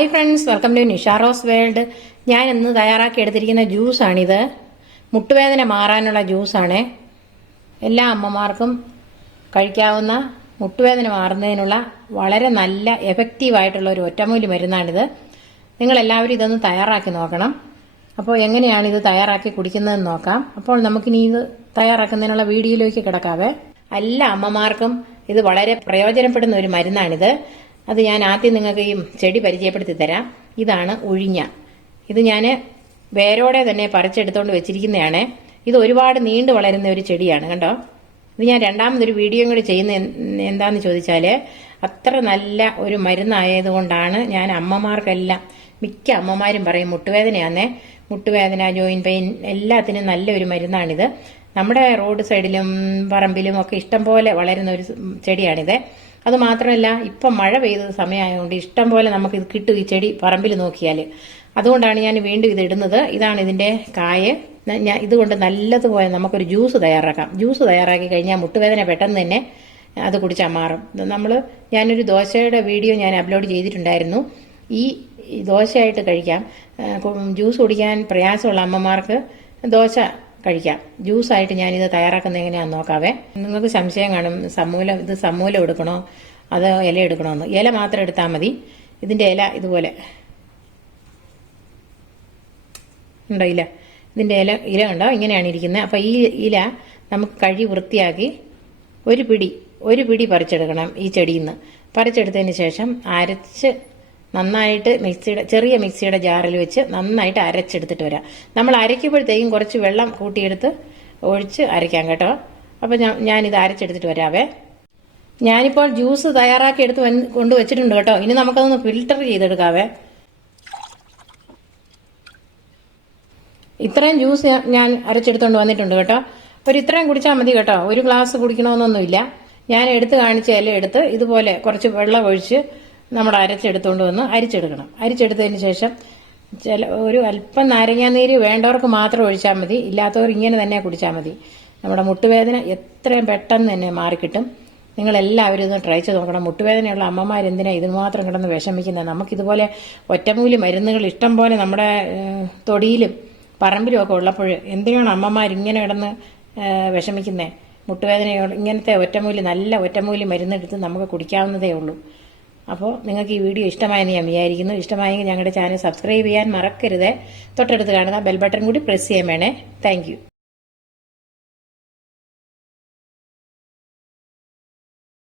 Hi friends, welcome to Nisha Rose World. ഞാൻ ഇന്ന് തയ്യാറാക്കി എടുത്തിരിക്കുന്ന ജ്യൂസാണിത്. മുട്ടുവേദന മാറാനുള്ള ജ്യൂസാണ്. എല്ലാ അമ്മമാർക്കും കഴിക്കാവുന്ന മുട്ടുവേദന മാറുന്നതിനുള്ള വളരെ നല്ല എഫക്റ്റീവായിട്ടുള്ള ഒരു ഒറ്റമൂലി മരുന്നാണിത്. നിങ്ങളെല്ലാവരും ഇതൊന്ന് തയ്യാറാക്കി നോക്കണം. അപ്പോൾ എങ്ങനെയാണ് ഇത് തയ്യാറാക്കി കുടിക്കുന്നതെന്ന് നോക്കാം. അപ്പോൾ നമുക്കിനി ഇത് തയ്യാറാക്കുന്നതിനുള്ള വീഡിയോയിലേക്ക് കിടക്കാവേ. എല്ലാ അമ്മമാർക്കും ഇത് വളരെ പ്രയോജനപ്പെടുന്ന ഒരു മരുന്നാണിത്. അത് ഞാൻ ആദ്യം നിങ്ങൾക്ക് ഈ ചെടി പരിചയപ്പെടുത്തി തരാം. ഇതാണ് ഉഴിഞ്ഞ. ഇത് ഞാൻ വേരോടെ തന്നെ പറിച്ചെടുത്തോണ്ട് വെച്ചിരിക്കുന്നതാണ്. ഇത് ഒരുപാട് നീണ്ടു വളരുന്ന ഒരു ചെടിയാണ്, കണ്ടോ. ഇത് ഞാൻ രണ്ടാമതൊരു വീഡിയോയും കൂടി ചെയ്യുന്ന എന്താന്ന് ചോദിച്ചാൽ, അത്ര നല്ല ഒരു മരുന്നായതുകൊണ്ടാണ് ഞാൻ അമ്മമാർക്കെല്ലാം, മിക്ക അമ്മമാരും പറയും മുട്ടുവേദനയാന്നേ, മുട്ടുവേദന, ജോയിന്റ് പെയിൻ എല്ലാത്തിനും നല്ലൊരു മരുന്നാണിത്. നമ്മുടെ റോഡ് സൈഡിലും പറമ്പിലും ഒക്കെ ഇഷ്ടം പോലെ വളരുന്ന ഒരു ചെടിയാണിത്. അത് മാത്രമല്ല, ഇപ്പം മഴ പെയ്ത സമയമായതുകൊണ്ട് ഇഷ്ടം പോലെ നമുക്ക് ഇത് കിട്ടും ഈ ചെടി പറമ്പിൽ നോക്കിയാൽ. അതുകൊണ്ടാണ് ഞാൻ വീണ്ടും ഇത് ഇടുന്നത്. ഇതാണ് ഇതിന്റെ കായ്. ഇതുകൊണ്ട് നല്ലതുപോലെ നമുക്കൊരു ജ്യൂസ് തയ്യാറാക്കാം. ജ്യൂസ് തയ്യാറാക്കി കഴിഞ്ഞാൽ മുട്ടുവേദന പെട്ടെന്ന് തന്നെ അത് കുടിച്ചാൽ മാറും. ഞാനൊരു ദോശയുടെ വീഡിയോ ഞാൻ അപ്ലോഡ് ചെയ്തിട്ടുണ്ടായിരുന്നു. ഈ ദോശയായിട്ട് കഴിക്കാം. ജ്യൂസ് കുടിക്കാൻ പ്രയാസമുള്ള അമ്മമാർക്ക് ദോശ കഴിക്കാം. ജ്യൂസായിട്ട് ഞാനിത് തയ്യാറാക്കുന്നത് എങ്ങനെയാണെന്ന് നോക്കാവേ. നിങ്ങൾക്ക് സംശയം കാണും, സമൂലം എടുക്കണോ അതോ ഇല എടുക്കണമെന്ന്. ഇല മാത്രം എടുത്താൽ മതി. ഇതിന്റെ ഇല ഇതുപോലെ ഉണ്ടോ, ഇതിന്റെ ഇല ഉണ്ടോ, ഇങ്ങനെയാണ് ഇരിക്കുന്നത്. അപ്പൊ ഈ ഇല നമുക്ക് കഴുകി വൃത്തിയാക്കി ഒരു പിടി പറിച്ചെടുക്കണം. ഈ ചെടിയിൽ നിന്ന് പറിച്ചെടുത്തതിന് ശേഷം അരച്ച് നന്നായിട്ട് ചെറിയ മിക്സിയുടെ ജാറിൽ വെച്ച് നന്നായിട്ട് അരച്ചെടുത്തിട്ട് വരാം. നമ്മൾ അരയ്ക്കുമ്പോഴത്തേക്കും കുറച്ച് വെള്ളം കൂട്ടിയെടുത്ത് ഒഴിച്ച് അരയ്ക്കാം കേട്ടോ. അപ്പൊ ഞാനിത് അരച്ചെടുത്തിട്ട് വരാവേ. ഞാനിപ്പോൾ ജ്യൂസ് തയ്യാറാക്കി എടുത്ത് കൊണ്ടുവച്ചിട്ടുണ്ട് കേട്ടോ. ഇനി നമുക്കതൊന്ന് ഫിൽട്ടർ ചെയ്തെടുക്കാവേ. ഇത്രയും ജ്യൂസ് ഞാൻ അരച്ചെടുത്തോണ്ട് വന്നിട്ടുണ്ട് കേട്ടോ. ഇത്രയും കുടിച്ചാൽ മതി കേട്ടോ. ഒരു ഗ്ലാസ് കുടിക്കണമെന്നൊന്നുമില്ല. ഞാൻ എടുത്ത് കാണിച്ച ഇല എടുത്ത് ഇതുപോലെ കുറച്ച് വെള്ളം ഒഴിച്ച് നമ്മൾ അരച്ചെടുത്തുകൊണ്ട് വന്ന് അരിച്ചെടുക്കണം. അരിച്ചെടുത്തതിന് ശേഷം ഒരു അല്പം നാരങ്ങാനീര് വേണ്ടവർക്ക് മാത്രം ഒഴിച്ചാൽ മതി. ഇല്ലാത്തവർ ഇങ്ങനെ തന്നെ കുടിച്ചാൽ മതി. നമ്മുടെ മുട്ടുവേദന എത്രയും പെട്ടെന്ന് തന്നെ മാറിക്കിട്ടും. നിങ്ങളെല്ലാവരും ഇതൊന്ന് ട്രൈ ചെയ്ത് നോക്കണം. മുട്ടുവേദനയുള്ള അമ്മമാർ എന്തിനാ ഇതിന് മാത്രം കിടന്ന് വിഷമിക്കുന്നത്? നമുക്കിതുപോലെ ഒറ്റമൂലി മരുന്നുകൾ ഇഷ്ടം പോലെ നമ്മുടെ തൊടിയിലും പറമ്പിലും ഒക്കെ ഉള്ളപ്പോൾ എന്തിനാണ് അമ്മമാർ ഇങ്ങനെ കിടന്ന് വിഷമിക്കുന്നത്? മുട്ടുവേദനയോട് ഇങ്ങനത്തെ നല്ല ഒറ്റമൂലി മരുന്നെടുത്ത് നമുക്ക് കുടിക്കാവുന്നതേ ഉള്ളൂ. അപ്പോൾ നിങ്ങൾക്ക് ഈ വീഡിയോ ഇഷ്ടമായെന്ന് ഞാൻ വിചാരിക്കുന്നു. ഇഷ്ടമായെങ്കിൽ ഞങ്ങളുടെ ചാനൽ സബ്സ്ക്രൈബ് ചെയ്യാൻ മറക്കരുത്. തൊട്ടടുത്ത് കാണുന്ന ബെൽ ബട്ടൺ കൂടി പ്രസ് ചെയ്യാൻ വേണേ. Thank you.